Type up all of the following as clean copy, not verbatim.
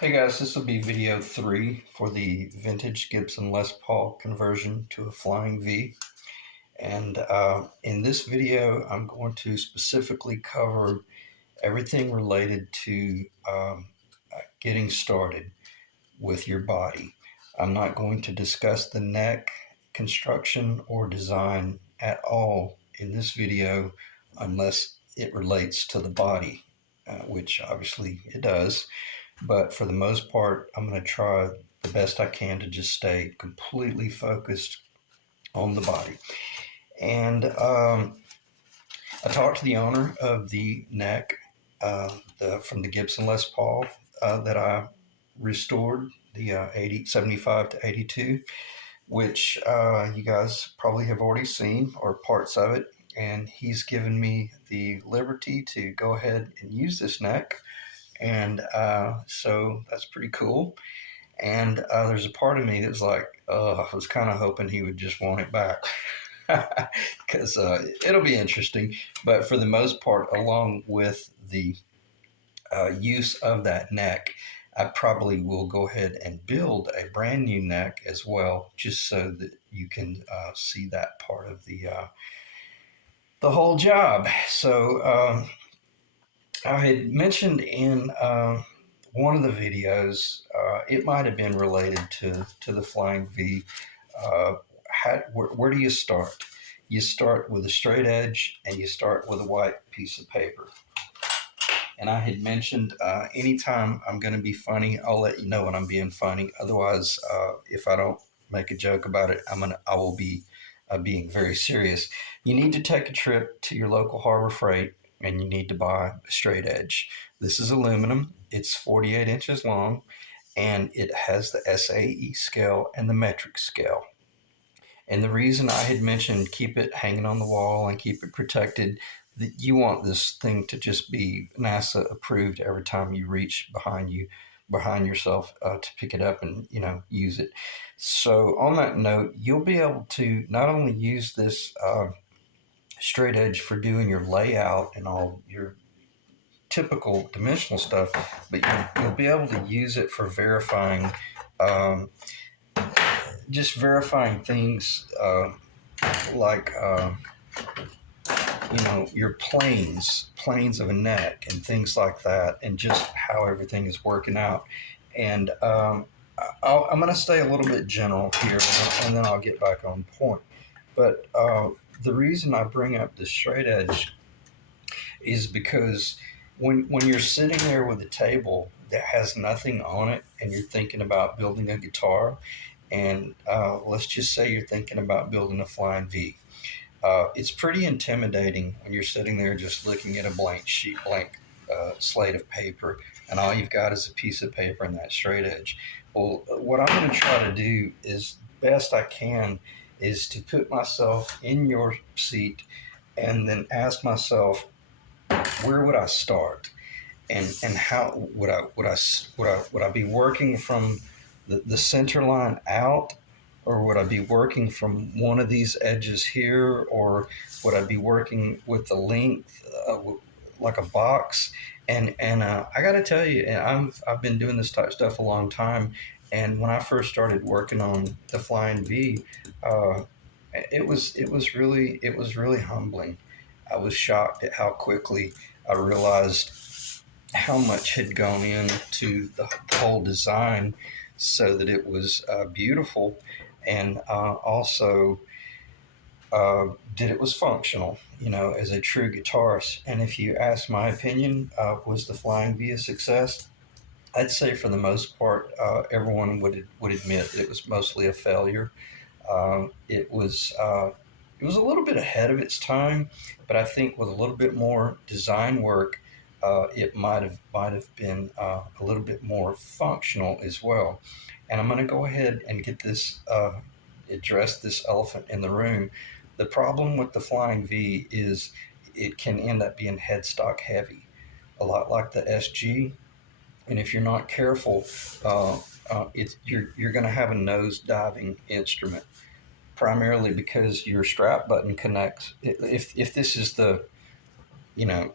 Hey guys, this will be video 3 for the vintage Gibson Les Paul conversion to a Flying V. And in this video, I'm going to specifically cover everything related to getting started with your body. I'm not going to discuss the neck construction or design at all in this video unless it relates to the body, which obviously it does. But for the most part, I'm going to try the best I can to just stay completely focused on the body. And I talked to the owner of the neck from the Gibson Les Paul that I restored, the 75 to 82, which you guys probably have already seen or parts of it. And he's given me the liberty to go ahead and use this neck. And so that's pretty cool. And there's a part of me that's like, I was kind of hoping he would just want it back because it'll be interesting. But for the most part, along with the use of that neck, I probably will go ahead and build a brand new neck as well, just so that you can see that part of the whole job. So I had mentioned in one of the videos, it might have been related to the Flying V. Where do you start? You start with a straight edge and you start with a white piece of paper. And I had mentioned anytime I'm going to be funny, I'll let you know when I'm being funny. Otherwise, if I don't make a joke about it, I will be being very serious. You need to take a trip to your local Harbor Freight and you need to buy a straight edge. This is aluminum. It's 48 inches long and it has the SAE scale and the metric scale. And the reason I had mentioned keep it hanging on the wall and keep it protected, that you want this thing to just be NASA approved every time you reach behind yourself to pick it up and use it. So on that note, you'll be able to not only use this straight edge for doing your layout and all your typical dimensional stuff, but you'll be able to use it for verifying just verifying things like your planes of a neck and things like that, and just how everything is working out. And I'm going to stay a little bit general here, and then I'll get back on point. But the reason I bring up the straight edge is because when you're sitting there with a table that has nothing on it, and you're thinking about building a guitar, and let's just say you're thinking about building a Flying V. It's pretty intimidating when you're sitting there just looking at a blank slate of paper, and all you've got is a piece of paper and that straight edge. Well, what I'm going to try to do is best I can is to put myself in your seat and then ask myself, where would I start, and how would I be working from the center line out, or would I be working from one of these edges here, or would I be working with the length like a box? And I got to tell you, and I've been doing this type of stuff a long time. And when I first started working on the Flying V, it was really humbling. I was shocked at how quickly I realized how much had gone into the whole design so that it was beautiful, and also that it was functional, as a true guitarist. And if you ask my opinion, was the Flying V a success? I'd say for the most part, everyone would admit that it was mostly a failure. It was a little bit ahead of its time, but I think with a little bit more design work, it might have been a little bit more functional as well. And I'm going to go ahead and get this address this elephant in the room. The problem with the Flying V is it can end up being headstock heavy, a lot like the SG. And if you're not careful, you're going to have a nose diving instrument, primarily because your strap button connects. If this is the you know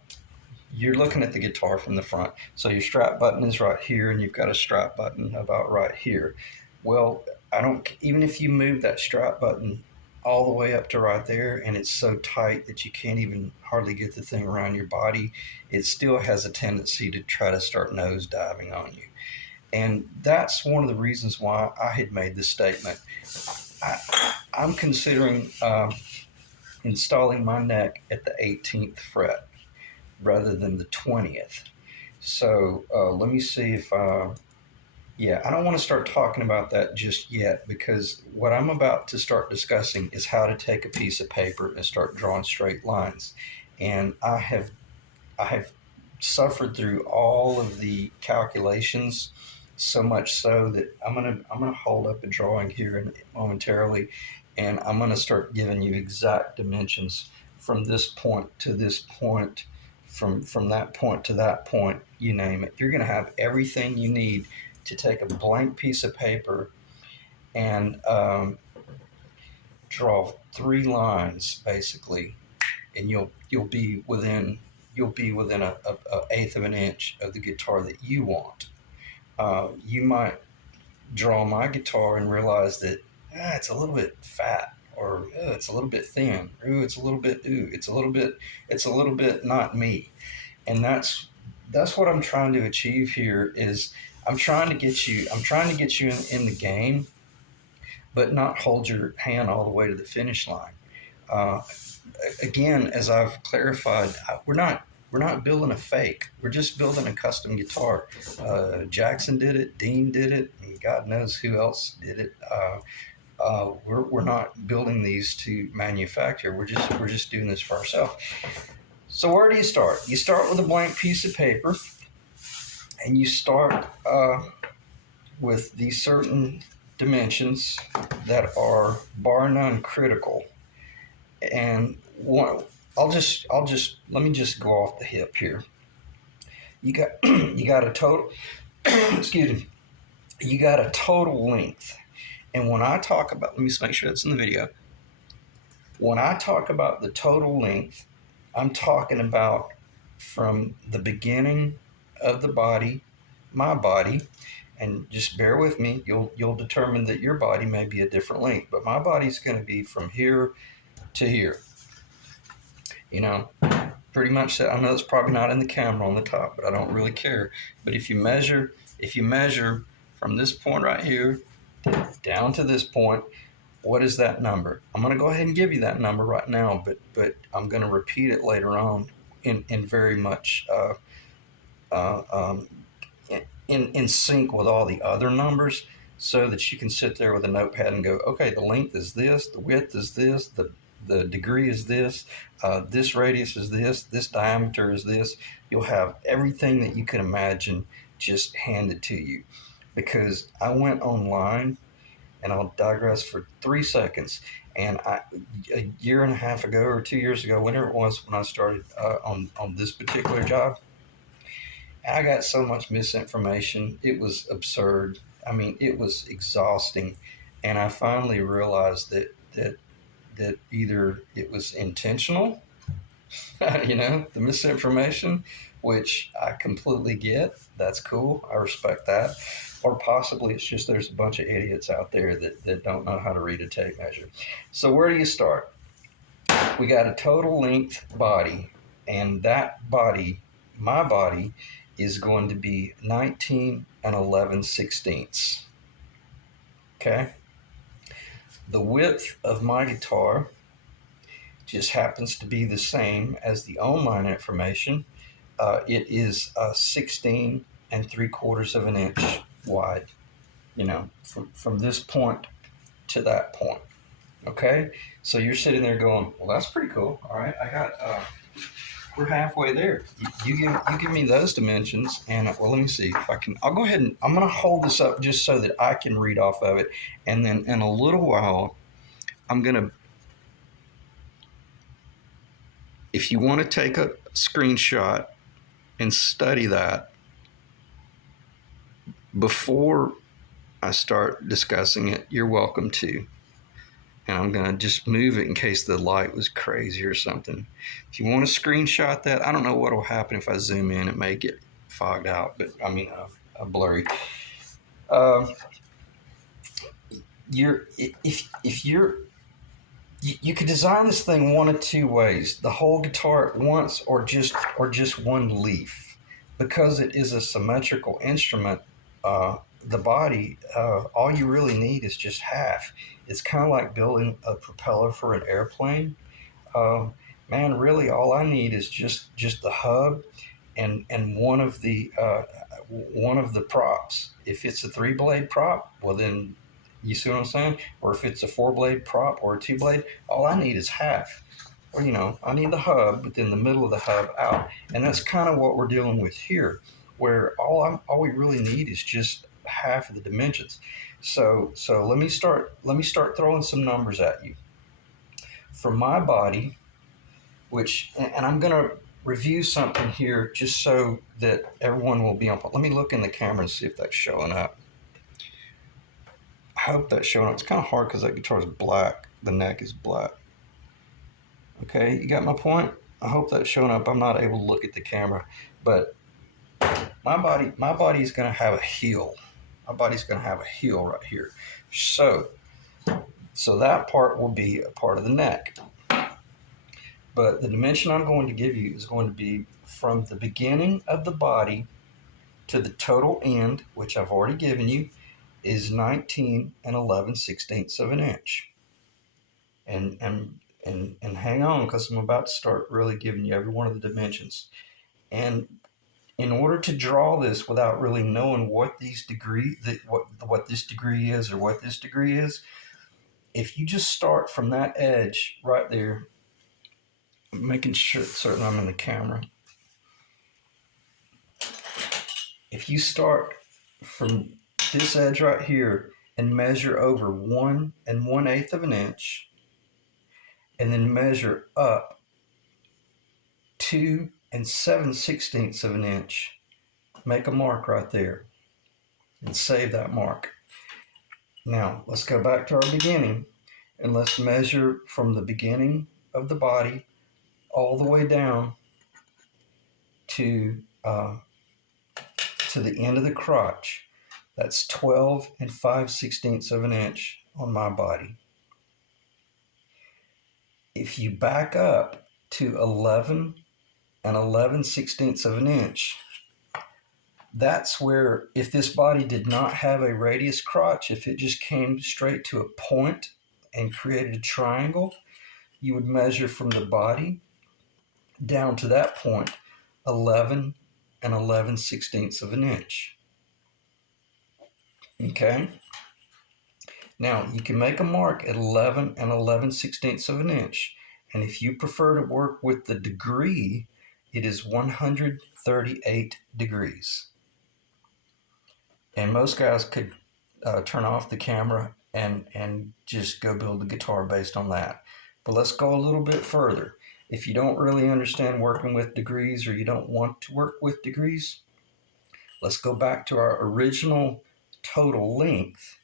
you're looking at the guitar from the front. So your strap button is right here, and you've got a strap button about right here. Well, I don't, even if you move that strap button all the way up to right there and it's so tight that you can't even hardly get the thing around your body, it still has a tendency to try to start nose diving on you. And that's one of the reasons why I had made this statement. I'm considering installing my neck at the 18th fret rather than the 20th. So let me see if yeah, I don't want to start talking about that just yet, because what I'm about to start discussing is how to take a piece of paper and start drawing straight lines. And I have suffered through all of the calculations, so much so that I'm gonna hold up a drawing here momentarily, and I'm gonna start giving you exact dimensions from this point to this point, from that point to that point, you name it. You're gonna have everything you need to take a blank piece of paper and draw 3 lines basically, and you'll be within a eighth of an inch of the guitar that you want. You might draw my guitar and realize that it's a little bit fat, or it's a little bit thin. It's a little bit not me. And that's what I'm trying to achieve here. Is I'm trying to get you in the game, but not hold your hand all the way to the finish line. Uh, Again, as I've clarified, we're not building a fake. We're just building a custom guitar. Jackson did it, Dean did it, and God knows who else did it. We're not building these to manufacture. We're just doing this for ourselves. So where do you start? You start with a blank piece of paper, and you start with these certain dimensions that are bar none critical. And one, I'll just let me just go off the hip here. You got you got a total excuse me. You got a total length. And when I talk about, let me just make sure that's in the video. When I talk about the total length, I'm talking about from the beginning of the body, my body, and just bear with me. You'll determine that your body may be a different length, but my body's going to be from here to here. You know, pretty much that. I know it's probably not in the camera on the top, but I don't really care. But if you measure from this point right here down to this point, what is that number? I'm going to go ahead and give you that number right now, but I'm going to repeat it later on in very much uh, um, in sync with all the other numbers, so that you can sit there with a notepad and go, okay, the length is this, the width is this, the degree is this, this radius is this diameter is this. You'll have everything that you can imagine just handed to you. Because I went online, and I'll digress for 3 seconds. And a year and a half ago or 2 years ago, whenever it was, when I started on this particular job, I got so much misinformation. It was absurd. I mean, it was exhausting. And I finally realized that either it was intentional, the misinformation, which I completely get. That's cool. I respect that. Or possibly it's just there's a bunch of idiots out there that don't know how to read a tape measure. So where do you start? We got a total length body, and that body, my body, is going to be 19 and 11/16. Okay? The width of my guitar just happens to be the same as the online information. It is 16 and 3/4 of an inch wide, from this point to that point. Okay? So you're sitting there going, well, that's pretty cool. All right, we're halfway there. You give me those dimensions, and well, let me see if I can. I'll go ahead and I'm going to hold this up just so that I can read off of it, and then in a little while, I'm going to. If you want to take a screenshot and study that before I start discussing it, you're welcome to. and I'm going to just move it in case the light was crazy or something. If you want to screenshot that, I don't know what will happen if I zoom in. It may get fogged out, but I mean blurry. If you're you could design this thing one of two ways: the whole guitar at once, or just one leaf. Because it is a symmetrical instrument, the body, all you really need is just half. It's kind of like building a propeller for an airplane. Uh, Man, really, all I need is just the hub and one of the props. If it's a 3-blade prop, well then, you see what I'm saying? Or if it's a 4-blade prop or a 2-blade, all I need is half. Or I need the hub, but then the middle of the hub out, and that's kind of what we're dealing with here, where all we really need is just half of the dimensions. So let me start throwing some numbers at you. For my body, and I'm going to review something here just so that everyone will be on. Let me look in the camera and see if that's showing up. I hope that's showing up. It's kind of hard because that guitar is black. The neck is black. Okay, you got my point? I hope that's showing up. I'm not able to look at the camera, but my body is going to have a heel. My body's going to have a heel right here. So that part will be a part of the neck. But the dimension I'm going to give you is going to be from the beginning of the body to the total end, which I've already given you, is 19 11/16 of an inch. And hang on, because I'm about to start really giving you every one of the dimensions. And in order to draw this without really knowing what this degree is or what this degree is, if you just start from that edge right there, making certain I'm in the camera. If you start from this edge right here and measure over 1 1/8 of an inch, and then measure up 2 7/16 of an inch, make a mark right there and save that mark. Now let's go back to our beginning and let's measure from the beginning of the body all the way down to the end of the crotch. That's 12 5/16 of an inch on my body. If you back up to 11 11/16 of an inch, that's where, if this body did not have a radius crotch, if it just came straight to a point and created a triangle, you would measure from the body down to that point 11 11/16 of an inch. Okay? Now, you can make a mark at 11 11/16 of an inch. And if you prefer to work with the degree, it is 138 degrees. And most guys could turn off the camera and just go build a guitar based on that. But let's go a little bit further. If you don't really understand working with degrees, or you don't want to work with degrees, let's go back to our original total length,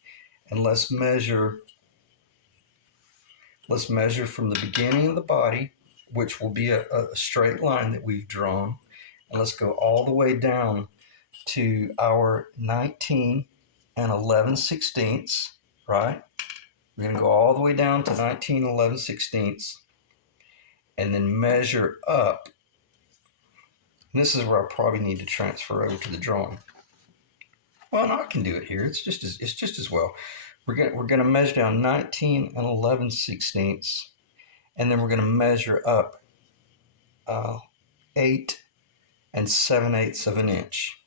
and let's measure from the beginning of the body, which will be a straight line that we've drawn, and let's go all the way down to our 19 11/16, right? We're going to go all the way down to 19 11/16, and then measure up. And this is where I probably need to transfer over to the drawing. Well, no, I can do it here. It's just as well. We're going to measure down 19 11/16, and then we're going to measure up 8 7/8 of an inch.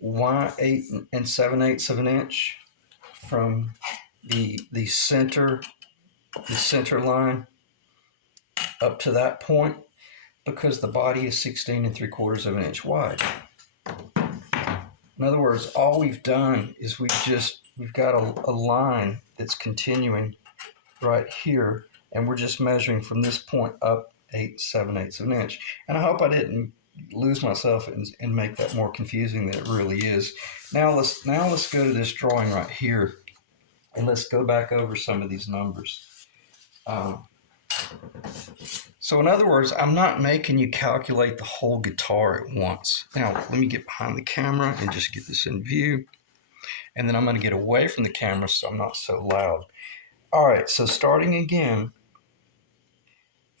Why 8 7/8 of an inch? From the center line up to that point, because the body is 16 3/4 of an inch wide. In other words, all we've done is we've got a line that's continuing right here, and we're just measuring from this point up 8 7/8 of an inch. And I hope I didn't lose myself and make that more confusing than it really is. Now let's go to this drawing right here, And let's go back over some of these numbers. So in other words, I'm not making you calculate the whole guitar at once. Now, let me get behind the camera and just get this in view. And then I'm going to get away from the camera so I'm not so loud. All right, so starting again,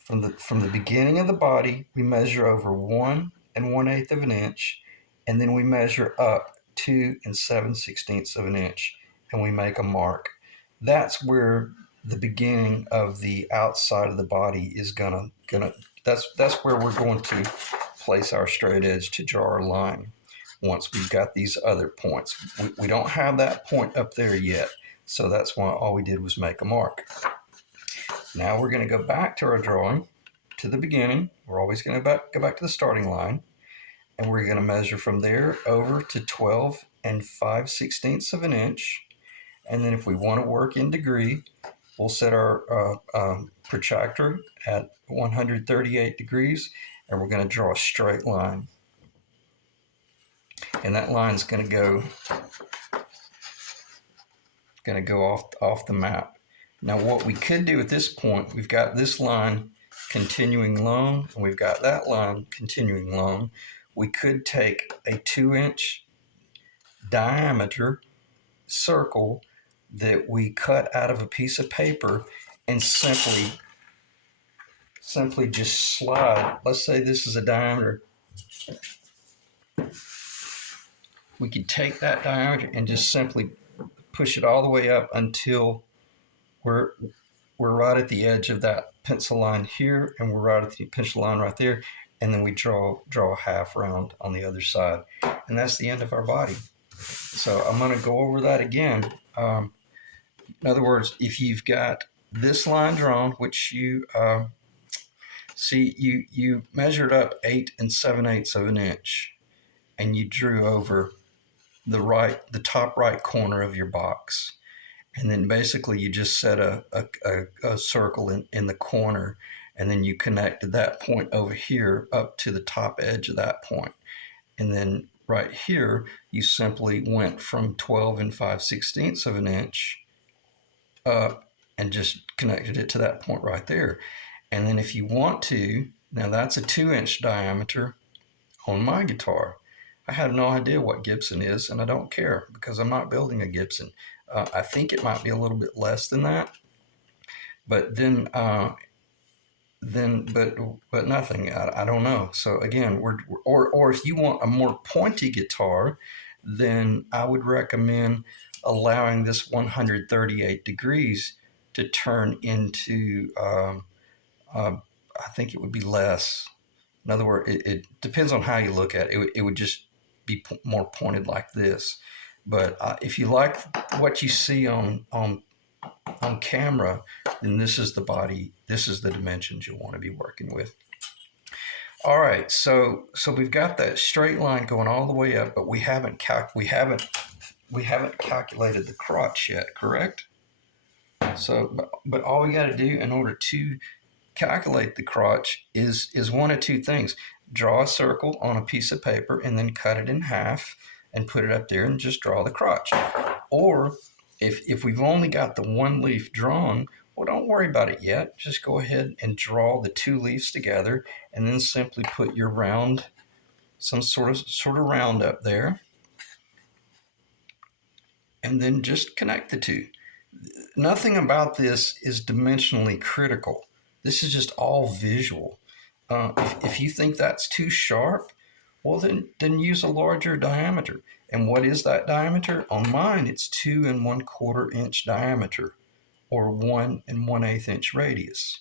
from the beginning of the body, we measure over 1 1/8 of an inch, and then we measure up 2 7/16 of an inch, and we make a mark. That's where the beginning of the outside of the body is gonna that's where we're going to place our straight edge to draw our line. Once we've got these other points, we don't have that point up there yet, so that's why all we did was make a mark. Now we're going to go back to our drawing, to the beginning. We're always going to go back to the starting line, and we're going to measure from there over to 12 5/16 of an inch. And then if we want to work in degree, we'll set our protractor at 138 degrees, and we're going to draw a straight line. And that line's going to go off the map. Now what we could do at this point, we've got this line continuing long, and we've got that line continuing long. We could take a 2-inch diameter circle that we cut out of a piece of paper and simply just slide. Let's say this is a diameter. We could take that diameter and just simply push it all the way up until we're right at the edge of that pencil line here, and we're right at the pencil line right there, and then we draw a half round on the other side, and that's the end of our body. So I'm going to go over that again. In other words, if you've got this line drawn, which you see, you measured up 8 7/8 of an inch, and you drew over the top right corner of your box. And then basically you just set a circle in the corner, and then you connected that point over here up to the top edge of that point. And then right here, you simply went from 12 5/16 of an inch up and just connected it to that point right there. And then if you want to, now that's a 2-inch diameter on my guitar. I have no idea what Gibson is, and I don't care because I'm not building a Gibson. I think it might be a little bit less than that, but but nothing. I don't know. So again, or if you want a more pointy guitar, then I would recommend allowing this 138 degrees to turn into. I think it would be less. In other words, it depends on how you look at it. It would just be more pointed like this. But if you like what you see on camera, then this is the body. This is the dimensions you'll want to be working with. All right, so we've got that straight line going all the way up, but we haven't calculated the crotch yet, correct? So, but all we got to do in order to calculate the crotch is one of two things: draw a circle on a piece of paper and then cut it in half and put it up there and just draw the crotch. Or if we've only got the one leaf drawn, well, don't worry about it yet. Just go ahead and draw the two leaves together, and then simply put your round, some sort of round up there, and then just connect the two. Nothing about this is dimensionally critical. This is just all visual. If you think that's too sharp, well, then use a larger diameter. And what is that diameter? On mine, it's 2 1/4 inch diameter, or 1 1/8 inch radius.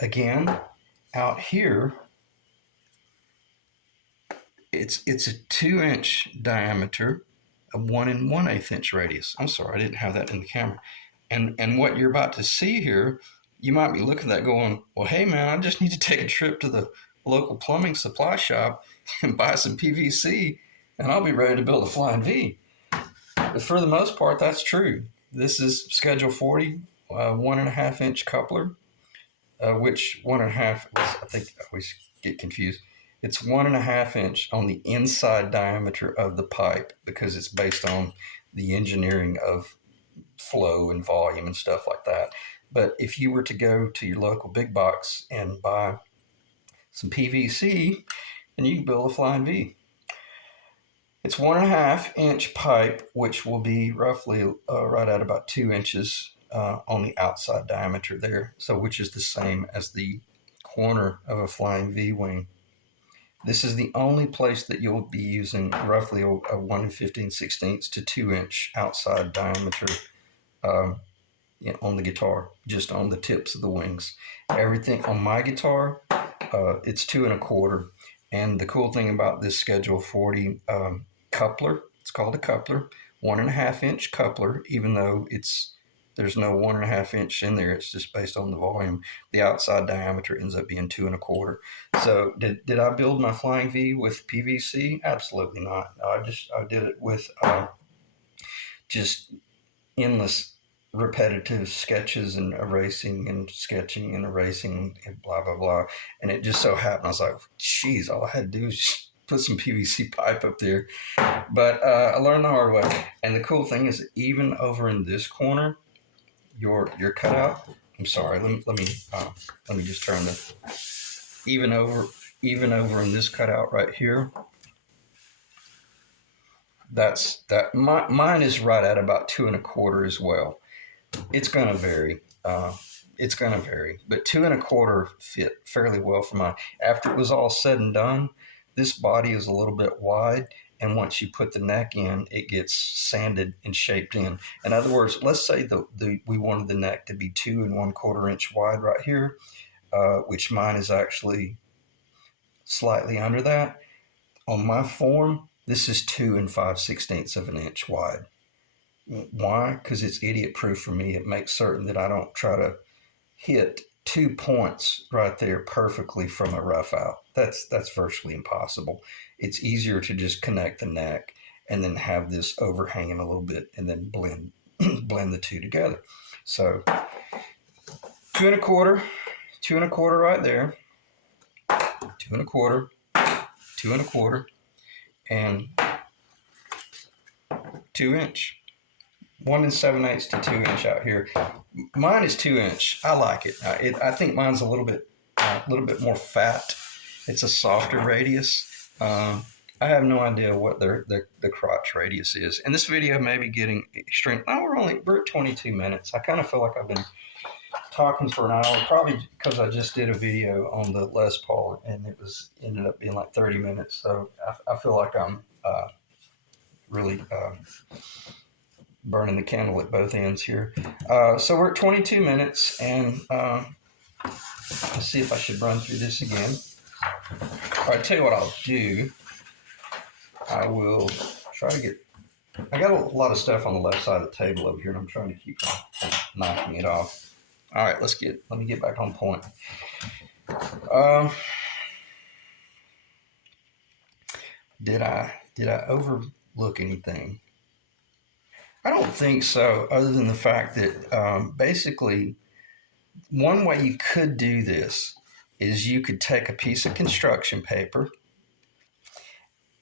Again, out here, it's a 2-inch diameter, a 1 1/8 inch radius. I'm sorry, I didn't have that in the camera. And what you're about to see here, you might be looking at that going, well, hey man, I just need to take a trip to the local plumbing supply shop and buy some PVC, and I'll be ready to build a flying V. But for the most part, that's true. This is Schedule 40, 1.5 inch coupler, which 1.5, I think I always get confused. It's 1.5 inch on the inside diameter of the pipe because it's based on the engineering of flow and volume and stuff like that. But if you were to go to your local big box and buy some PVC, and you can build a flying V. It's 1.5 inch pipe, which will be roughly right at about 2 inches on the outside diameter there. So, which is the same as the corner of a flying V wing. This is the only place that you'll be using roughly a 1 15/16 to 2 inch outside diameter on the guitar, just on the tips of the wings. Everything on my guitar, it's 2 1/4. And the cool thing about this Schedule 40 coupler, it's called a coupler, 1.5 inch coupler, even though there's no 1.5 inch in there. It's just based on the volume. The outside diameter ends up being 2 1/4. So did I build my flying V with PVC? Absolutely not. I did it with just endless repetitive sketches and erasing and sketching and erasing and blah blah blah. And it just so happened I was like, geez, all I had to do was just put some PVC pipe up there. But I learned the hard way. And the cool thing is, even over in this corner, your cutout. I'm sorry. Let me just turn the even over in this cutout right here. That's that. Mine is right at about 2 1/4 as well. It's going to vary. But 2 1/4 fit fairly well for mine. After it was all said and done, this body is a little bit wide, and once you put the neck in, it gets sanded and shaped in. In other words, let's say we wanted the neck to be 2 1/4 inch wide right here, which mine is actually slightly under that. On my form, this is 2 5/16 of an inch wide. Why? Because it's idiot proof for me. It makes certain that I don't try to hit 2 points right there perfectly from a rough out. That's virtually impossible. It's easier to just connect the neck and then have this overhanging a little bit and then blend the two together. So 2 1/4, 2 1/4 right there, 2 1/4, 2 1/4, and 2 inch. 1 7/8 to 2 inch out here. Mine is 2 inch. I like it. I think mine's a little bit more fat. It's a softer radius. I have no idea what the crotch radius is. And this video may be getting extreme. Oh, we're at 22 minutes. I kind of feel like I've been talking for an hour, probably because I just did a video on the Les Paul and it ended up being like 30 minutes. So I feel like I'm really burning the candle at both ends here. So we're at 22 minutes, and let's see if I should run through this again. All right, tell you what I'll do. I will try to get. I got a lot of stuff on the left side of the table over here, and I'm trying to keep knocking it off. All right, let me get back on point. Did I overlook anything? I don't think so, other than the fact that basically one way you could do this is you could take a piece of construction paper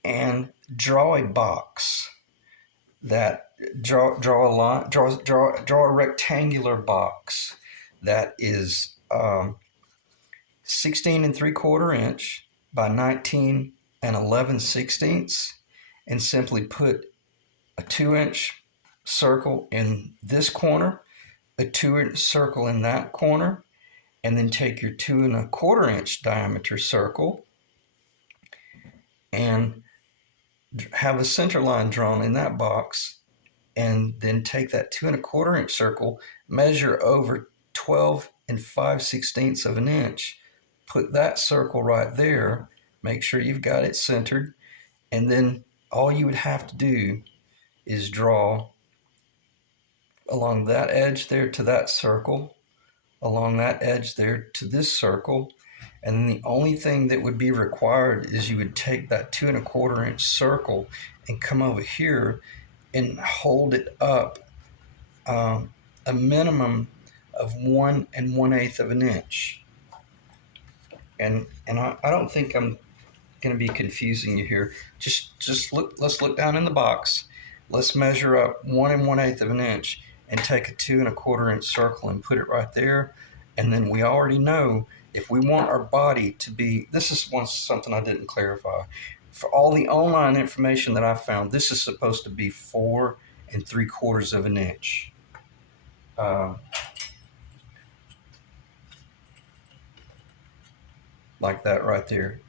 and draw a box that draw a rectangular box that is 16 3/4 inch by 19 11/16, and simply put a 2 inch circle in this corner, a 2 inch circle in that corner, and then take your 2 1/4 inch diameter circle and have a center line drawn in that box, and then take that 2 1/4 inch circle, measure over 12 5/16 of an inch, put that circle right there, make sure you've got it centered, and then all you would have to do is draw along that edge there to that circle, along that edge there to this circle, and then the only thing that would be required is you would take that 2 1/4 inch circle and come over here and hold it up a minimum of 1 1/8 of an inch. And I don't think I'm going to be confusing you here. Just look. Let's look down in the box. Let's measure up 1 1/8 of an inch. and take a 2¼ inch circle and put it right there. And then we already know if we want our body to be, this is something I didn't clarify. For all the online information that I found, this is supposed to be 4¾ of an inch. Like that right there.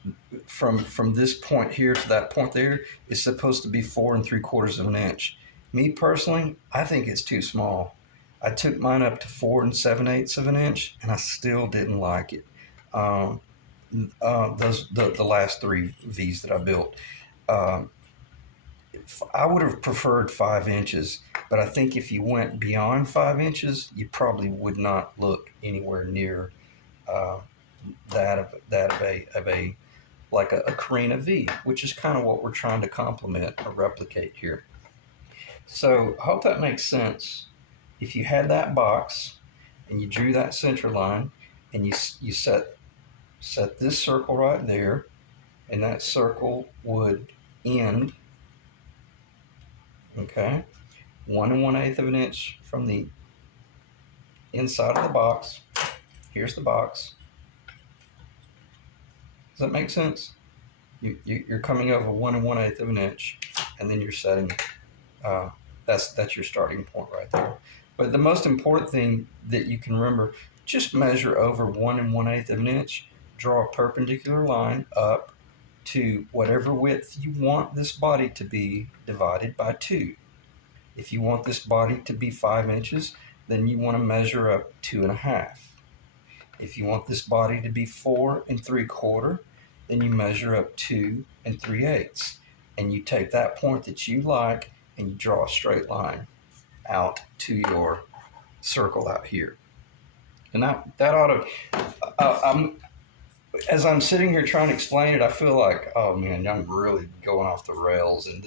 From this point here to that point there is supposed to be 4¾ of an inch. Me personally, I think it's too small. I took mine up to 4⅞ of an inch, and I still didn't like it. The last 3 V's that I built, I would have preferred 5 inches, but I think if you went beyond 5 inches, you probably would not look anywhere near uh, that of a like a Carina V, which is kind of what we're trying to complement or replicate here. So I hope that makes sense. If you had that box and you drew that center line and you set this circle right there, and that circle would end, okay, 1⅛ of an inch from the inside of the box. Here's the box. Does that make sense? You're coming over 1⅛ of an inch, and then you're setting. That's your starting point right there. But the most important thing that you can remember, just measure over 1⅛ of an inch. Draw a perpendicular line up to whatever width you want this body to be, divided by 2. If you want this body to be 5 inches, then you want to measure up 2½. If you want this body to be 4⅔, then you measure up 2�3/8. And you take that point that you like and you draw a straight line out to your circle out here. And that ought to, as I'm sitting here trying to explain it, I feel like, oh man, I'm really going off the rails, and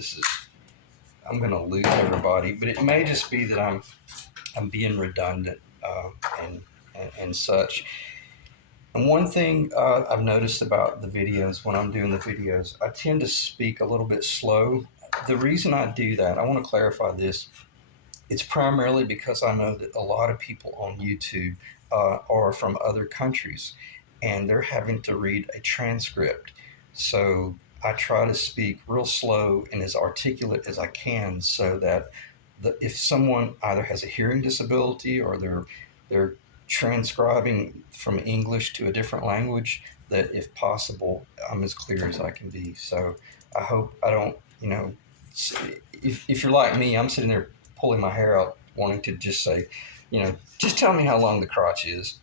I'm going to lose everybody. But it may just be that I'm being redundant and such. And one thing I've noticed about the videos, when I'm doing the videos, I tend to speak a little bit slow. The reason I do that, I want to clarify this. It's primarily because I know that a lot of people on YouTube are from other countries, and they're having to read a transcript. So I try to speak real slow and as articulate as I can, so that if someone either has a hearing disability or they're transcribing from English to a different language, that if possible, I'm as clear as I can be. So I hope I don't, if you're like me, I'm sitting there pulling my hair out, wanting to just say, just tell me how long the crotch is.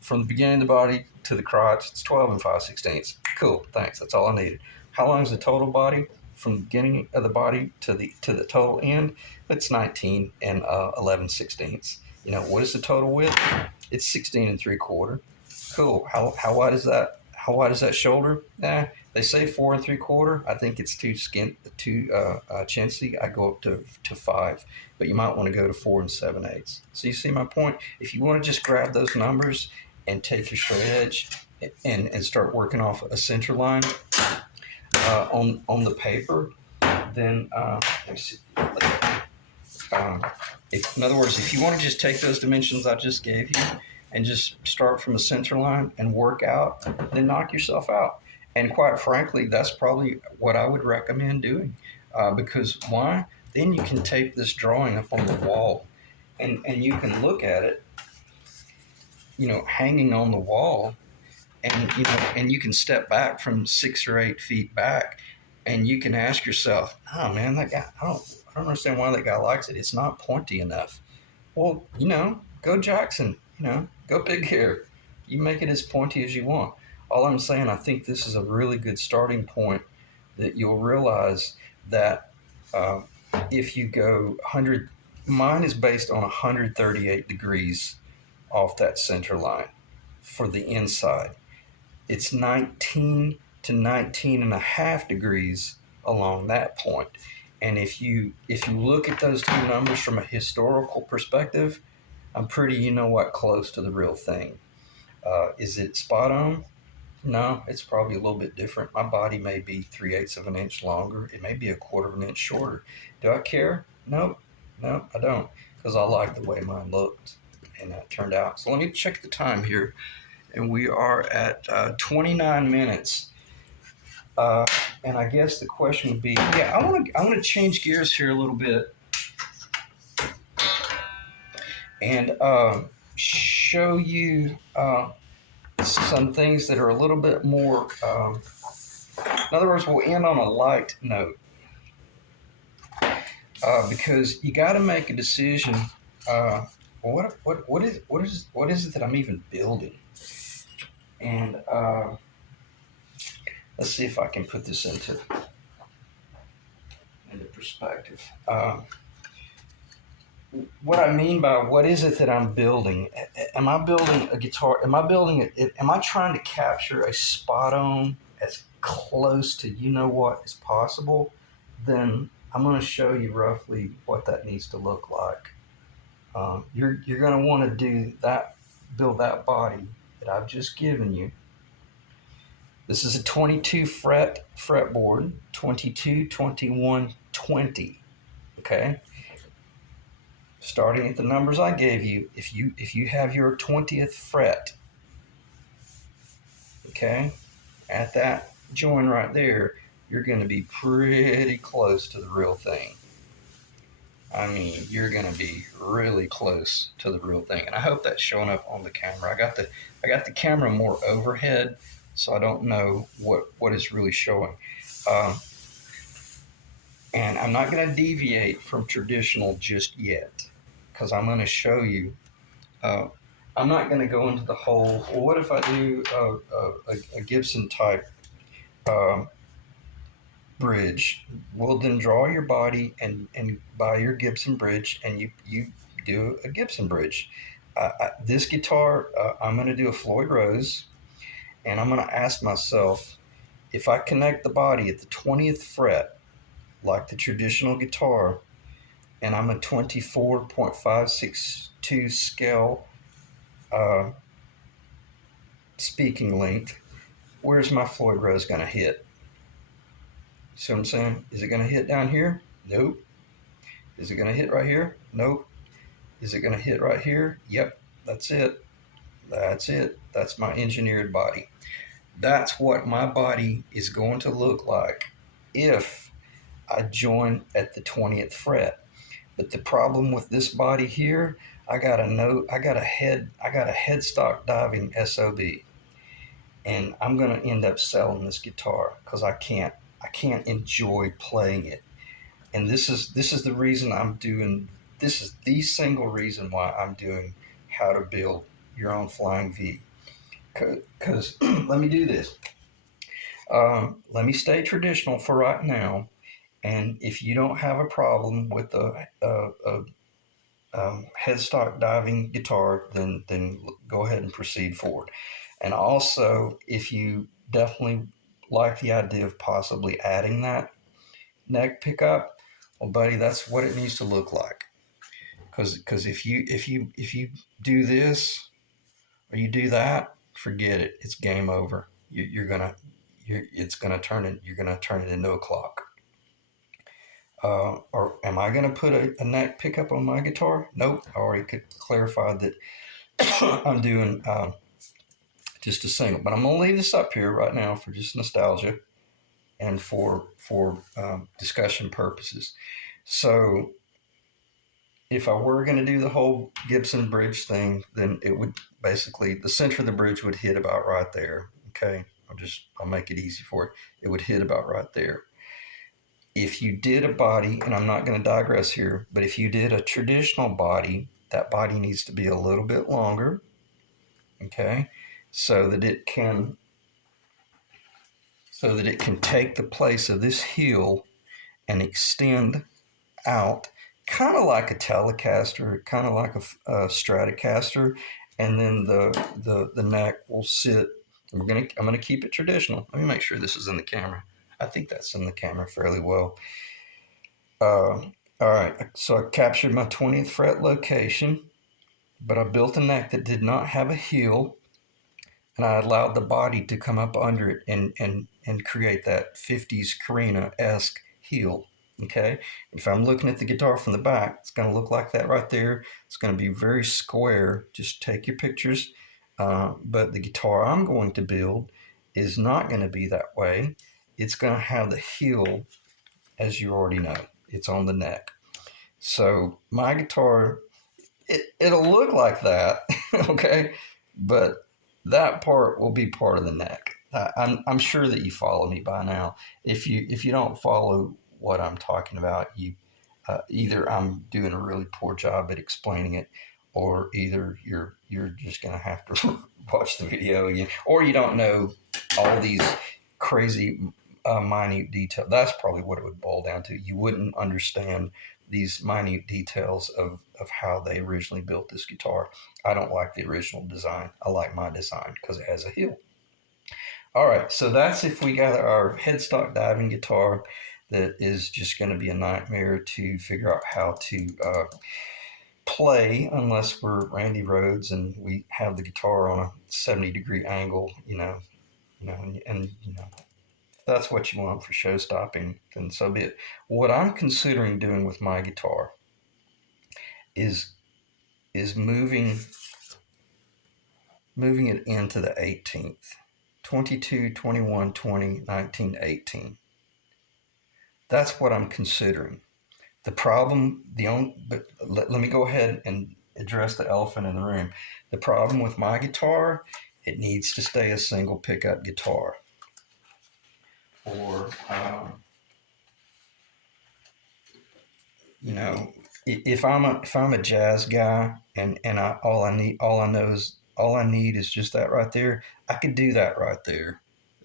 From the beginning of the body to the crotch, it's 12 5/16. Cool, thanks. That's all I needed. How long is the total body? From the beginning of the body to the total end, it's 19 11/16. What is the total width? It's 16⅔. Cool. How wide is that? How wide is that shoulder? They say 4⅔. I think it's too chintzy. I go up to 5, but you might want to go to 4⅞. So you see my point? If you want to just grab those numbers and take your straight edge and start working off a center line on the paper, then let me see. In other words, if you want to just take those dimensions I just gave you and just start from the center line and work out, then knock yourself out. And quite frankly, that's probably what I would recommend doing. Because why? Then you can tape this drawing up on the wall, and you can look at it, hanging on the wall, and you can step back from 6 or 8 feet back, and you can ask yourself, oh man, that guy, I don't understand why that guy likes it. It's not pointy enough. Well, go Jackson, go big hair. You make it as pointy as you want. All I'm saying, I think this is a really good starting point, that you'll realize that if you go 100, mine is based on 138 degrees off that center line for the inside. It's 19 to 19½ degrees along that point. And if you look at those 2 numbers from a historical perspective, I'm pretty, close to the real thing. Is it spot on? No, it's probably a little bit different. My body may be 3/8 of an inch longer. It may be 1/4 of an inch shorter. Do I care? No, I don't. because I like the way mine looked and that turned out. So let me check the time here, and we are at 29 minutes. And I guess the question would be, yeah, I want to change gears here a little bit and show you some things that are a little bit more. In other words, we'll end on a light note because you got to make a decision. What is it that I'm even building? And let's see if I can put this into perspective. What I mean by what is it that I'm building? Am I building a guitar? Am I trying to capture a spot on as close to you know what is possible? Then I'm going to show you roughly what that needs to look like. You're going to want to do that, build that body that I've just given you. This is a 22 fretboard, 22, 21, 20. Okay. Starting at the numbers I gave you, if you have your 20th fret, okay, at that join right there, you're going to be pretty close to the real thing. I mean, you're going to be really close to the real thing, and I hope that's showing up on the camera. I got the camera more overhead, so I don't know what is really showing. And I'm not going to deviate from traditional just yet, because I'm going to show you. I'm not going to go into the whole, well, what if I do a Gibson type bridge? Well, then draw your body and buy your Gibson bridge, and you do a Gibson bridge. This guitar, I'm going to do a Floyd Rose, and I'm going to ask myself, if I connect the body at the 20th fret, like the traditional guitar, and I'm a 24.562 scale speaking length, where's my Floyd Rose going to hit? See what I'm saying? Is it going to hit down here? Nope. Is it going to hit right here? Nope. Is it going to hit right here? Yep. That's it. That's it. That's my engineered body. That's what my body is going to look like if I join at the 20th fret. But the problem with this body here, I got a headstock diving SOB, and I'm going to end up selling this guitar because I can't enjoy playing it. And this is the reason I'm doing. This is the single reason why I'm doing how to build your own flying V. Because let me do this. Let me stay traditional for right now. And if you don't have a problem with a headstock diving guitar, then go ahead and proceed forward. And also, if you definitely like the idea of possibly adding that neck pickup, well, buddy, that's what it needs to look like. Because if you do this or you do that, forget it. It's game over. You're gonna turn it into a clock. Or am I going to put a neck pickup on my guitar? Nope. I already could clarify that I'm doing just a single. But I'm going to leave this up here right now for just nostalgia and for discussion purposes. So if I were going to do the whole Gibson bridge thing, then it would basically, the center of the bridge would hit about right there. Okay. I'll make it easy for it. It would hit about right there. If you did a body, and I'm not going to digress here, but if you did a traditional body, that body needs to be a little bit longer, okay, so that it can take the place of this heel and extend out, kind of like a Telecaster, kind of like a Stratocaster, and then the neck will sit. I'm gonna keep it traditional. Let me make sure this is in the camera. I think that's in the camera fairly well. All right, so I captured my 20th fret location, but I built a neck that did not have a heel, and I allowed the body to come up under it and create that 50s Carina-esque heel. Okay, if I'm looking at the guitar from the back, it's going to look like that right there. It's going to be very square. Just take your pictures. But the guitar I'm going to build is not going to be that way. It's going to have the heel, as you already know. It's on the neck. So my guitar, it'll look like that, okay? But that part will be part of the neck. I'm sure that you follow me by now. If you don't follow what I'm talking about, you either I'm doing a really poor job at explaining it, or either you're just gonna have to watch the video again, or you don't know all these crazy minute details. That's probably what it would boil down to. You wouldn't understand these minute details of how they originally built this guitar. I don't like the original design. I like my design because it has a heel. All right, so that's if we got our headstock diving guitar that is just going to be a nightmare to figure out how to play unless we're Randy Rhoads and we have the guitar on a 70-degree angle, and if that's what you want for show stopping, then so be it. What I'm considering doing with my guitar is moving it into the 18th. 22, 21, 20, 19, 18. That's what I'm considering. The problem, but let me go ahead and address the elephant in the room. The problem with my guitar, it needs to stay a single pickup guitar. Or, if I'm a jazz guy and all I need is just that right there, I could do that right there.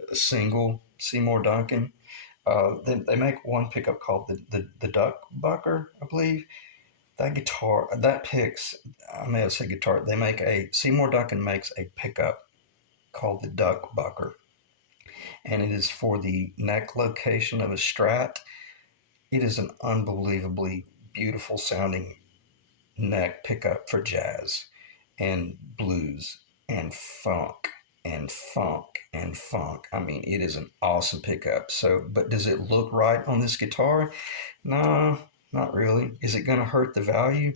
A single Seymour Duncan. They make one pickup called the Duck Bucker, I believe. That guitar, that picks, I may have said guitar. Seymour Duncan makes a pickup called the Duck Bucker, and it is for the neck location of a Strat. It is an unbelievably beautiful sounding neck pickup for jazz and blues and funk and funk and funk. I mean, it is an awesome pickup. So, but does it look right on this guitar? No, not really. Is it going to hurt the value?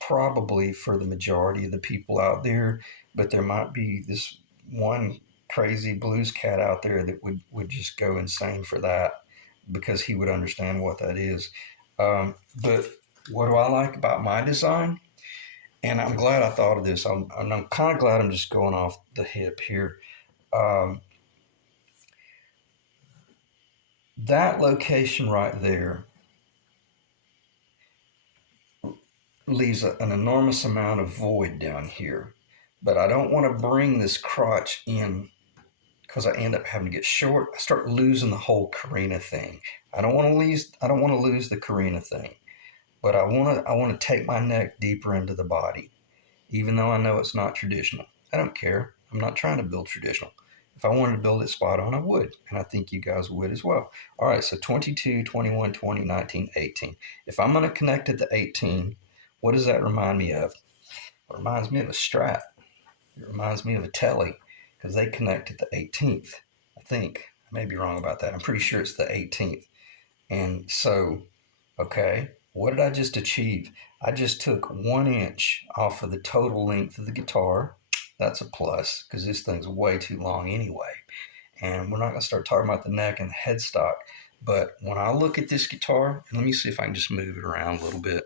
Probably for the majority of the people out there, but there might be this one crazy blues cat out there that would just go insane for that because he would understand what that is. But what do I like about my design? And I'm glad I thought of this. I'm kind of glad I'm just going off the hip here. Um, that location right there leaves an enormous amount of void down here. But I don't want to bring this crotch in because I end up having to get short. I start losing the whole Carina thing. I don't want to lose the Carina thing, but I want to take my neck deeper into the body, even though I know it's not traditional. I don't care. I'm not trying to build traditional. If I wanted to build it spot on, I would, and I think you guys would as well. All right, so 22, 21, 20, 19, 18. If I'm going to connect it to 18, what does that remind me of? It reminds me of a Strat. It reminds me of a Telly because they connect at the 18th. I think. I may be wrong about that. I'm pretty sure it's the 18th. And so, okay, what did I just achieve? I just took 1 inch off of the total length of the guitar. That's a plus because this thing's way too long anyway. And we're not going to start talking about the neck and the headstock. But when I look at this guitar, and let me see if I can just move it around a little bit.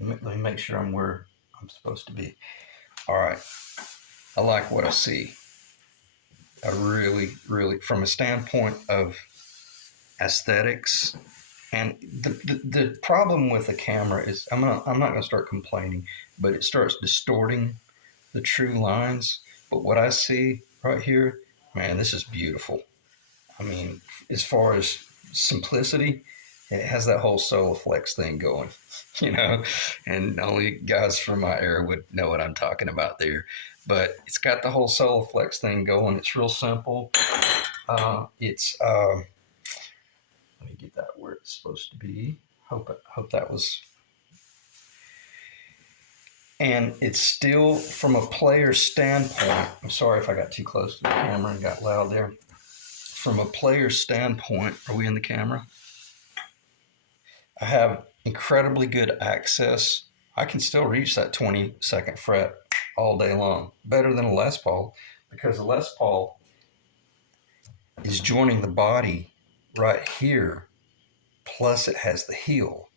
Let me make sure I'm where I'm supposed to be. All right. I like what I see. I really, really, from a standpoint of aesthetics, and the problem with the camera is I'm not going to start complaining, but it starts distorting the true lines. But what I see right here, man, this is beautiful. I mean, as far as simplicity, it has that whole Soloflex thing going, and only guys from my era would know what I'm talking about there. But it's got the whole Soloflex thing going. It's real simple. It's let me get that where it's supposed to be. Hope that was. And it's still from a player standpoint. I'm sorry if I got too close to the camera and got loud there. from a player's standpoint, are we in the camera? I have incredibly good access. I can still reach that 22nd fret all day long, better than a Les Paul, because a Les Paul is joining the body right here, plus it has the heel.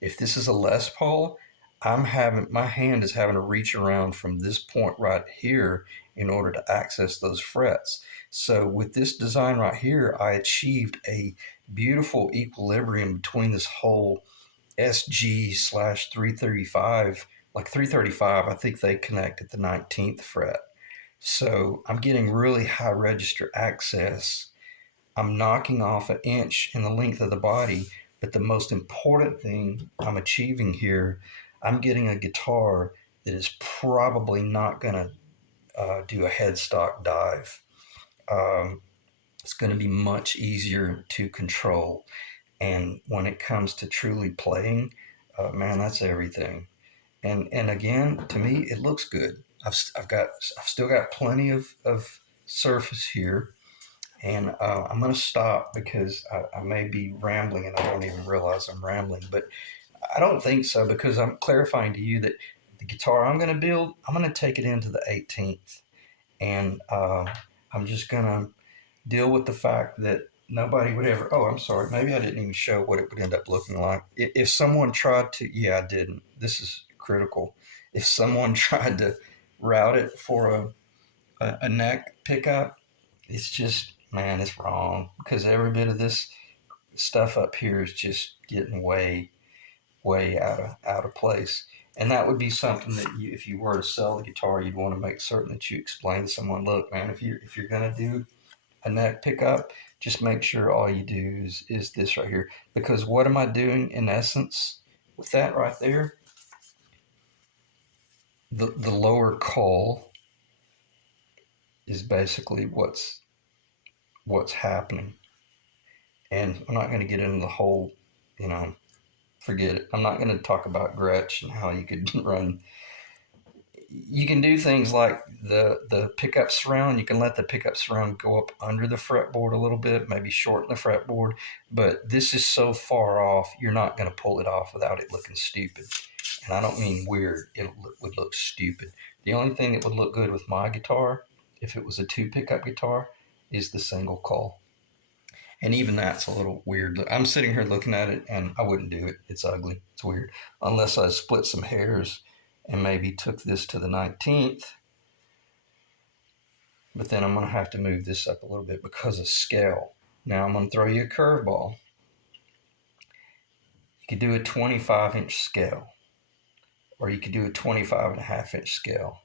If this is a Les Paul, my hand is having to reach around from this point right here in order to access those frets. So with this design right here, I achieved a beautiful equilibrium between this whole SG/335. Like 335, I think they connect at the 19th fret. So I'm getting really high register access. I'm knocking off an inch in the length of the body, but the most important thing I'm achieving here, I'm getting a guitar that is probably not going to do a headstock dive. It's going to be much easier to control. And when it comes to truly playing, man, that's everything. And again, to me, it looks good. I've still got plenty of surface here, and I'm going to stop because I may be rambling and I don't even realize I'm rambling. But I don't think so, because I'm clarifying to you that the guitar I'm going to build, I'm going to take it into the 18th, and I'm just going to deal with the fact that nobody would ever. Oh, I'm sorry. Maybe I didn't even show what it would end up looking like. If someone tried to, yeah, I didn't. This is critical. If someone tried to route it for a neck pickup, it's just, man, it's wrong, because every bit of this stuff up here is just getting way out of place. And that would be something that if you were to sell the guitar, you'd want to make certain that you explain to someone, look, man, if you're gonna do a neck pickup, just make sure all you do is this right here. Because what am I doing in essence with that right there? The lower call is basically what's happening. And I'm not going to get into the whole, you know, forget it. I'm not going to talk about Gretsch and how you could run. You can do things like the pickup surround. You can let the pickup surround go up under the fretboard a little bit, maybe shorten the fretboard. But this is so far off, you're not going to pull it off without it looking stupid. And I don't mean weird. It would look stupid. The only thing that would look good with my guitar, if it was a 2 pickup guitar, is the single call. And even that's a little weird. I'm sitting here looking at it, and I wouldn't do it. It's ugly. It's weird. Unless I split some hairs and maybe took this to the 19th. But then I'm going to have to move this up a little bit because of scale. Now I'm going to throw you a curveball. You could do a 25-inch scale, or you could do a 25.5-inch scale.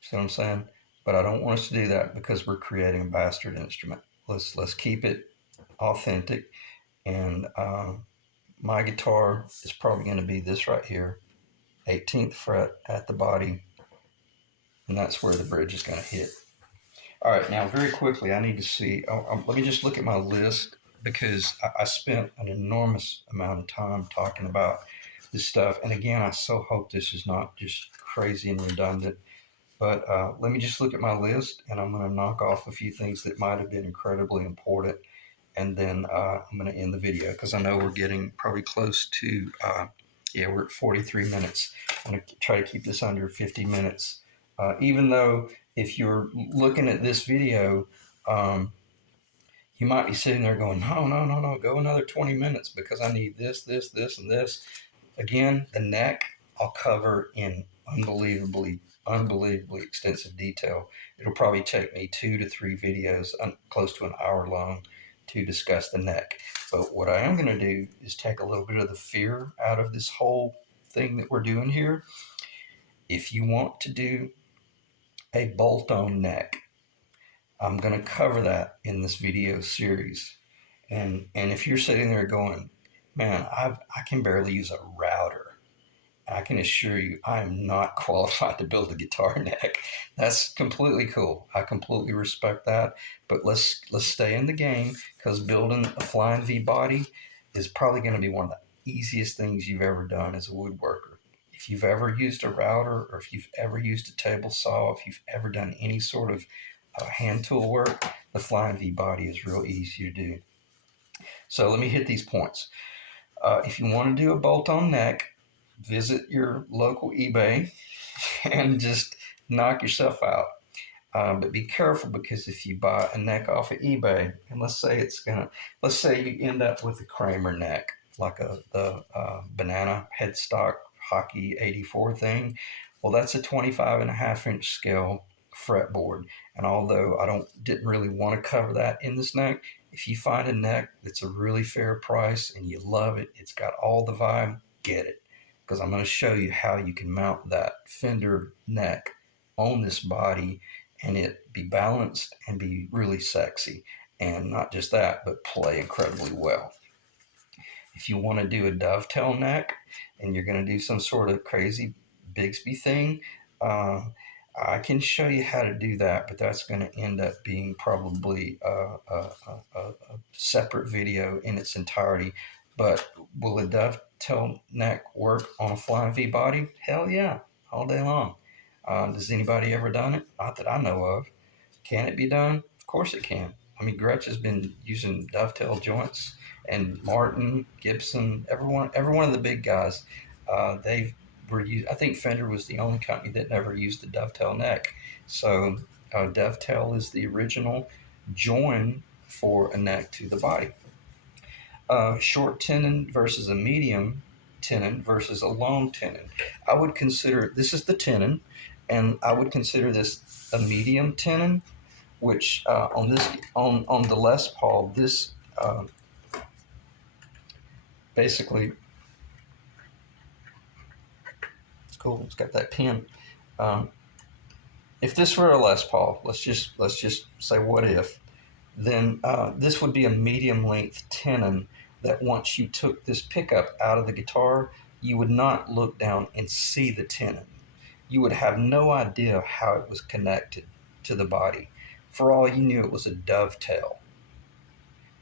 See what I'm saying? But I don't want us to do that because we're creating a bastard instrument. Let's keep it authentic. And my guitar is probably going to be this right here, 18th fret at the body, and that's where the bridge is going to hit. All right, now very quickly, I need to see. Let me just look at my list, because I spent an enormous amount of time talking about this stuff. And again, I so hope this is not just crazy and redundant. But let me just look at my list, and I'm going to knock off a few things that might have been incredibly important, and then I'm going to end the video, because I know we're getting probably close to, yeah, we're at 43 minutes. I'm going to try to keep this under 50 minutes. Even though if you're looking at this video, you might be sitting there going, no, go another 20 minutes because I need this, and this. Again, the neck I'll cover in unbelievably extensive detail. It'll probably take me 2 to 3 videos, close to an hour long, to discuss the neck. But what I am going to do is take a little bit of the fear out of this whole thing that we're doing here. If you want to do a bolt-on neck, I'm going to cover that in this video series. And if you're sitting there going, man, I can barely use a router, I can assure you I am not qualified to build a guitar neck. That's completely cool. I completely respect that. But let's stay in the game, because building a flying V body is probably going to be one of the easiest things you've ever done as a woodworker. If you've ever used a router, or if you've ever used a table saw, if you've ever done any sort of hand tool work, the flying V body is real easy to do. So let me hit these points. If you want to do a bolt-on neck, visit your local eBay and just knock yourself out. But be careful, because if you buy a neck off of eBay, and let's say you end up with a Kramer neck, like the banana headstock hockey 84 thing. Well, that's a 25.5-inch scale fretboard. And although didn't really want to cover that in this neck, if you find a neck that's a really fair price and you love it, it's got all the vibe, get it. Because I'm going to show you how you can mount that Fender neck on this body and it be balanced and be really sexy. And not just that, but play incredibly well. If you want to do a dovetail neck and you're going to do some sort of crazy Bigsby thing, uh, I can show you how to do that, but that's going to end up being probably a separate video in its entirety. But will a dovetail neck work on a flying V body? Hell yeah, all day long. Does anybody ever done it? Not that I know of. Can it be done? Of course it can. I mean, Gretsch has been using dovetail joints, and Martin, Gibson, every one of the big guys, they were. I think Fender was the only company that never used a dovetail neck. So dovetail is the original join for a neck to the body. Short tenon versus a medium tenon versus a long tenon. I would consider this is the tenon, and I would consider this a medium tenon, which on the Les Paul, this basically it's cool. It's got that pin. Um, if this were a Les Paul, let's just say what if, then this would be a medium length tenon that once you took this pickup out of the guitar, you would not look down and see the tenon. You would have no idea how it was connected to the body. For all you knew, it was a dovetail.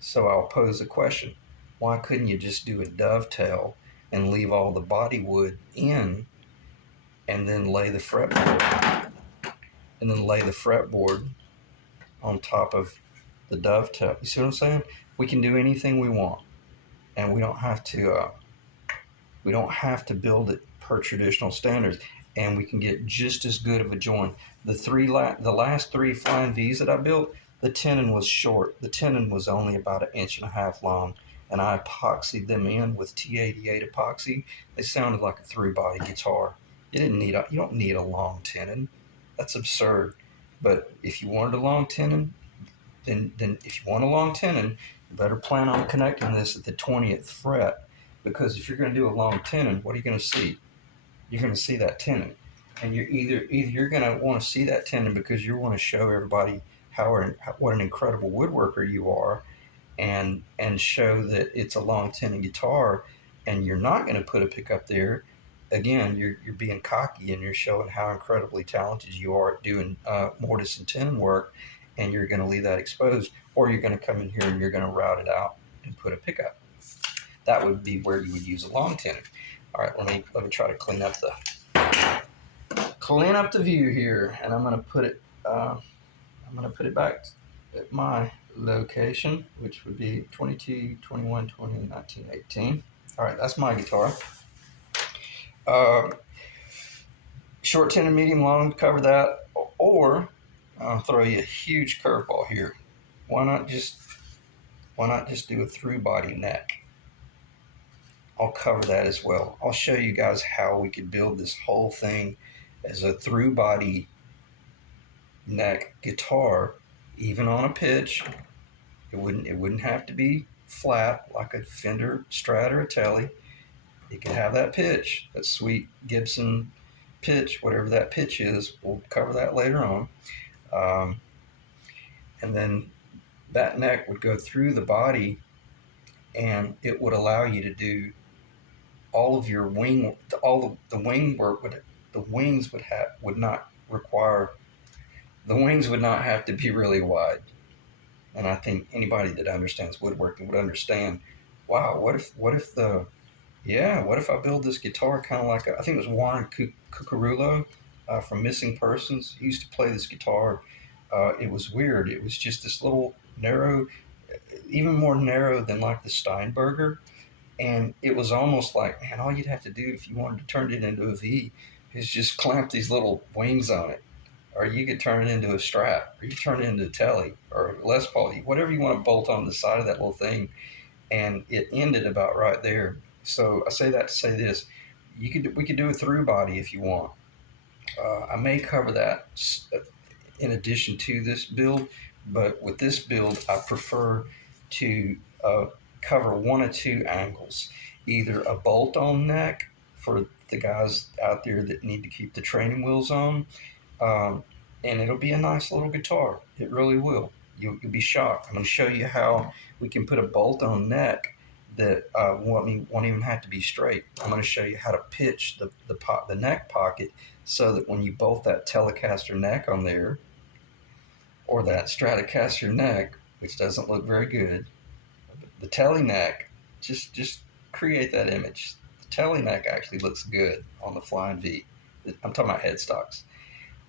So I'll pose a question. Why couldn't you just do a dovetail and leave all the body wood in and then lay the fretboard on top of the dovetail? You see what I'm saying? We can do anything we want, and we don't have to build it per traditional standards, and we can get just as good of a join. The last three flying V's that I built, the tenon was short. The tenon was only about 1.5 inches long, and I epoxied them in with T88 epoxy. They sounded like a three-body guitar. You don't need a long tenon. That's absurd. But if you wanted a long tenon, then if you want a long tenon, you better plan on connecting this at the 20th fret, because if you're going to do a long tenon, what are you going to see? You're going to see that tenon, and either you're going to want to see that tenon because you want to show everybody what an incredible woodworker you are, and show that it's a long tenon guitar, and you're not going to put a pickup there. Again, you're being cocky, and you're showing how incredibly talented you are at doing mortise and tenon work, and you're going to leave that exposed, or you're going to come in here and you're going to route it out and put a pickup. That would be where you would use a long tenon. All right, let me try to clean up the view here, and I'm going to put it back at my location, which would be 22, 21, 20, 19, 18. All right, that's my guitar. Short tenon, medium, long, cover that, or I'll throw you a huge curveball here. Why not just do a through body neck? I'll cover that as well. I'll show you guys how we could build this whole thing as a through body neck guitar, even on a pitch. It wouldn't have to be flat like a Fender Strat or a Tele. It could have that pitch, that sweet Gibson pitch, whatever that pitch is. We'll cover that later on. And then that neck would go through the body, and it would allow you to do all of your wing, the wing work. The wings would not have to be really wide. And I think anybody that understands woodworking would understand. Wow, what if I build this guitar kind of like I think it was Warren Cucurullo from Missing Persons. He used to play this guitar it was weird. It was just this little narrow, even more narrow than like the Steinberger. And it was almost like, man, all you'd have to do if you wanted to turn it into a V is just clamp these little wings on it. Or you could turn it into a strap, or you turn it into a telly, or a Les Paul, whatever you want to bolt on the side of that little thing. And it ended about right there. So I say that to say this: we could do a through body if you want. I may cover that in addition to this build, but with this build, I prefer to cover one or two angles, either a bolt-on neck for the guys out there that need to keep the training wheels on, um, and it'll be a nice little guitar. It really will. You'll be shocked. I'm going to show you how we can put a bolt-on neck that won't even have to be straight. I'm going to show you how to pitch the neck pocket so that when you bolt that Telecaster neck on there, or that Stratocaster neck, which doesn't look very good, the Tele neck, just create that image. The Tele neck actually looks good on the Flying V. I'm talking about headstocks.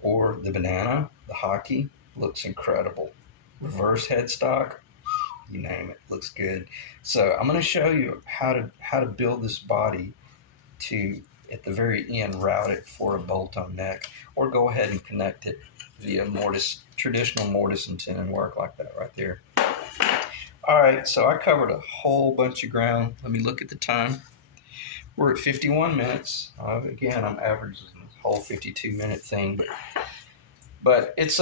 Or the Banana, the Hockey, looks incredible. Reverse headstock, you name it, looks good. So I'm going to show you how to build this body to, at the very end, route it for a bolt-on neck, or go ahead and connect it via mortise, traditional mortise and tenon work like that right there. All right, so I covered a whole bunch of ground. Let me look at the time. We're at 51 minutes. Again, I'm averaging the whole 52-minute thing, but it's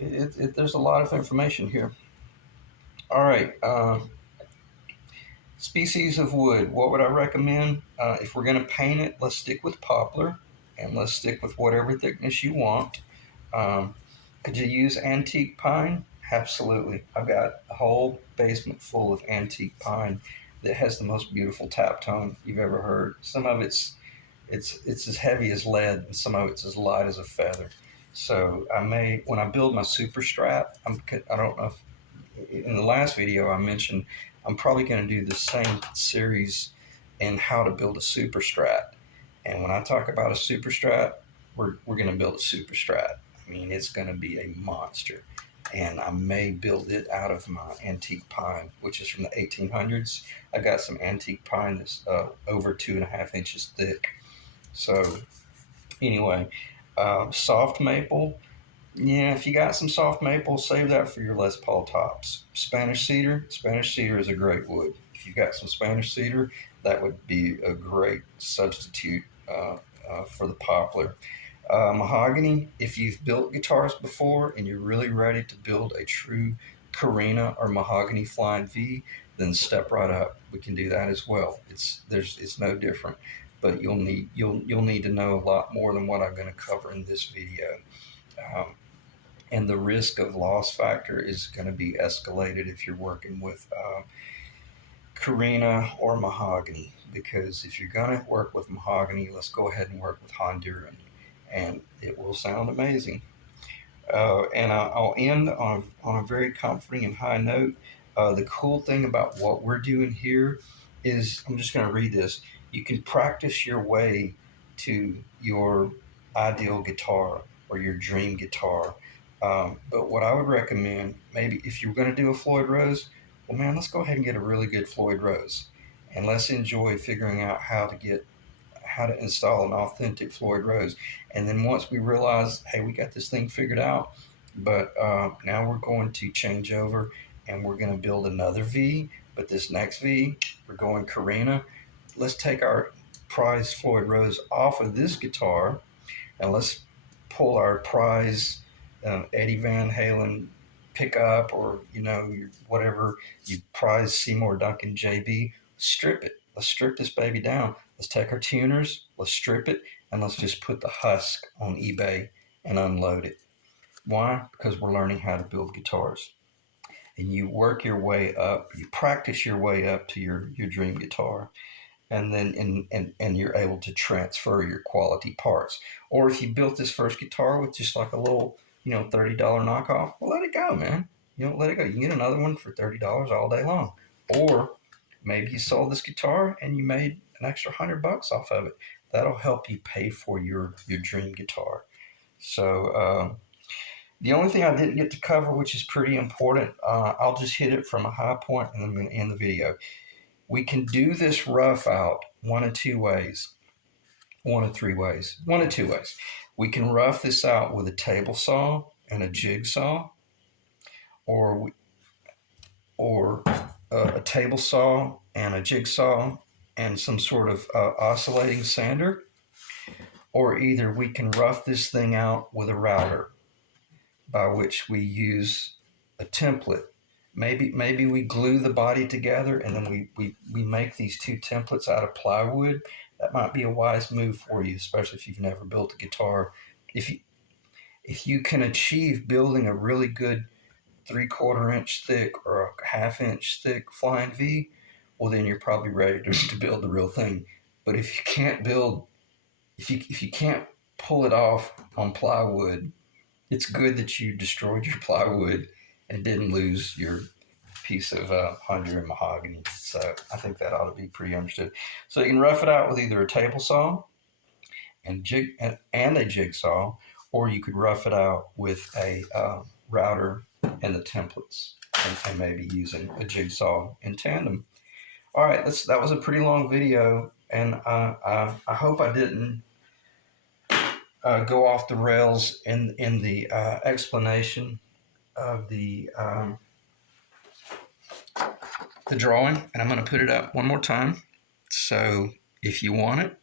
there's a lot of information here. All right, species of wood. What would I recommend? If we're going to paint it, let's stick with poplar, and let's stick with whatever thickness you want. Could you use antique pine? Absolutely. I've got a whole basement full of antique pine that has the most beautiful tap tone you've ever heard. Some of it's as heavy as lead, and some of it's as light as a feather. So when I build my super strat, I don't know if in the last video I mentioned I'm probably going to do the same series in how to build a super strat. And when I talk about a super strat, we're going to build a super strat. I mean, it's going to be a monster. And I may build it out of my antique pine, which is from the 1800s. I got some antique pine that's over 2.5 inches thick. So anyway, soft maple. Yeah, if you got some soft maple, save that for your Les Paul tops. Spanish cedar is a great wood. If you got some Spanish cedar, that would be a great substitute for the poplar. Mahogany, if you've built guitars before and you're really ready to build a true Carina or Mahogany Flying V, then step right up. We can do that as well. It's no different, but you'll need to know a lot more than what I'm going to cover in this video. And the risk of loss factor is going to be escalated if you're working with Carina or Mahogany, because if you're going to work with Mahogany, let's go ahead and work with Honduran, and it will sound amazing. And I'll end on a very comforting and high note. The cool thing about what we're doing here is, I'm just going to read this. You can practice your way to your ideal guitar or your dream guitar. But what I would recommend, maybe if you're going to do a Floyd Rose, well, man, let's go ahead and get a really good Floyd Rose, and let's enjoy figuring out how to install an authentic Floyd Rose. And then once we realize, hey, we got this thing figured out, but now we're going to change over and we're going to build another V. But this next V, we're going Carina. Let's take our prize Floyd Rose off of this guitar, and let's pull our prize Eddie Van Halen pickup, or whatever you prize Seymour Duncan JB. Strip it. Let's strip this baby down. Let's take our tuners, let's strip it, and let's just put the husk on eBay and unload it. Why? Because we're learning how to build guitars. And you work your way up, you practice your way up to your dream guitar, and then and you're able to transfer your quality parts. Or if you built this first guitar with just like a little $30 knockoff, well, let it go, man. Let it go. You can get another one for $30 all day long. Or maybe you sold this guitar and you made an extra $100 off of it. That'll help you pay for your dream guitar. So The only thing I didn't get to cover, which is pretty important, I'll just hit it from a high point and then I'm going to end the video. We can do this rough out one of two ways, one of three ways, one of two ways. We can rough this out with a table saw and a jigsaw, or or a table saw and a jigsaw and some sort of oscillating sander, or either we can rough this thing out with a router, by which we use a template. Maybe we glue the body together and then we make these two templates out of plywood. That might be a wise move for you, especially if you've never built a guitar. If you can achieve building a really good 3/4 inch thick or a 1/2 inch thick flying V, well then you're probably ready to build the real thing. But if you can't build, if you can't pull it off on plywood, it's good that you destroyed your plywood and didn't lose your piece of Honduran mahogany. So I think that ought to be pretty understood. So you can rough it out with either a table saw and a jigsaw, or you could rough it out with a router and the templates, and maybe using a jigsaw in tandem. All right, that was a pretty long video, and I hope I didn't go off the rails in the explanation of the drawing. And I'm going to put it up one more time. So if you want it,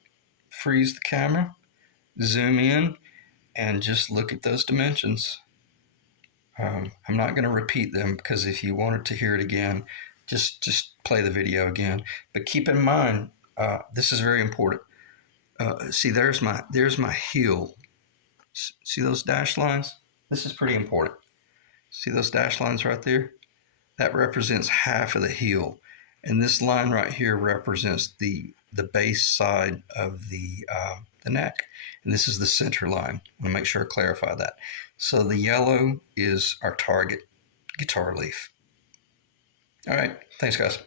freeze the camera, zoom in, and just look at those dimensions. I'm not going to repeat them because if you wanted to hear it again, just play the video again. But keep in mind, this is very important. See, there's my heel. See those dash lines? This is pretty important. See those dash lines right there? That represents half of the heel. And this line right here represents the base side of the neck. And this is the center line. I want to make sure I clarify that. So the yellow is our target guitar leaf. All right. Thanks, guys.